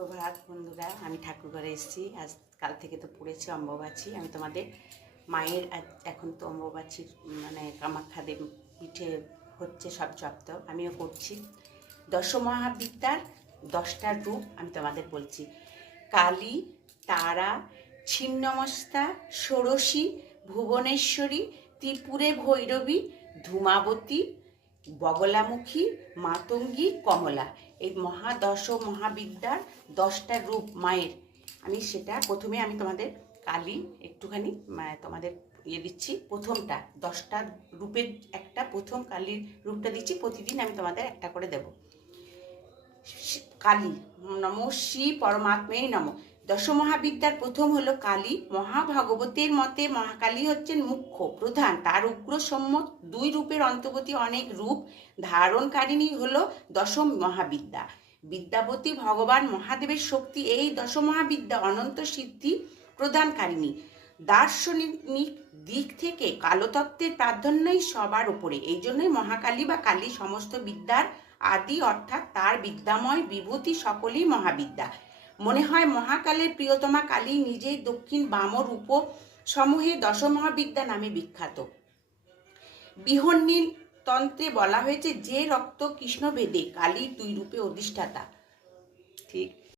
সুপ্রভাত বন্ধুরা, আমি ঠাকুরঘরে এসেছি। আজ কাল থেকে তো পড়েছে অম্বুবাচী। আমি তোমাদের মায়ের এখন তো অম্বুবাচীর মানে কামাখ্যা দেব পিঠে হচ্ছে সব জপ্ত, আমিও করছি। দশমহাবিদ্যার 10টা রূপ আমি তোমাদের বলছি। কালী, তারা, ছিন্নমস্তা, ষোড়শী, ভুবনেশ্বরী, ত্রিপুরে ভৈরবী, ধূমাবতী, বগলামুখী, মাতঙ্গী, কমলা। এই মহাবিদ্যার 10টা রূপ মায়ের। আমি সেটা প্রথমে আমি তোমাদের কালী একটুখানি তোমাদের দিচ্ছি। প্রথমটা 10টা রূপের একটা প্রথম কালীর রূপটা দিচ্ছি। প্রতিদিন আমি তোমাদের একটা করে দেব। কালী নমো শ্রী পরমাত্মাই নমো। দশমহাবিদ্যার প্রথম হলো কালী। মহাভাগবতের মতে মহাকালী হচ্ছেন মুখ্য প্রধান, তার উগ্র সম্মত 2 রূপের অন্তর্বর্তী অনেক রূপ ধারণকারিণী হলো দশম মহাবিদ্যা। বিদ্যাপতি ভগবান মহাদেবের শক্তি এই দশমহাবিদ্যা অনন্ত সিদ্ধি প্রদানকারিণী। দার্শনিক দিক থেকে কালতত্ত্বের প্রাধান্যই সবার উপরে। এই জন্যই মহাকালী বা কালী সমস্ত বিদ্যার আদি, অর্থাৎ তার বিদ্যাময় বিভূতি সকলেই মহাবিদ্যা। মনে হয় মহাকালের প্রিয়তমা কালী নিজেই দক্ষিণ বাম রূপ সমূহে দশমহাবিদ্যা নামে বিখ্যাত। বিহন্নীল তন্ত্রে বলা হয়েছে যে রক্ত কৃষ্ণভেদে কালী 2 রূপে অধিষ্ঠাতা। ঠিক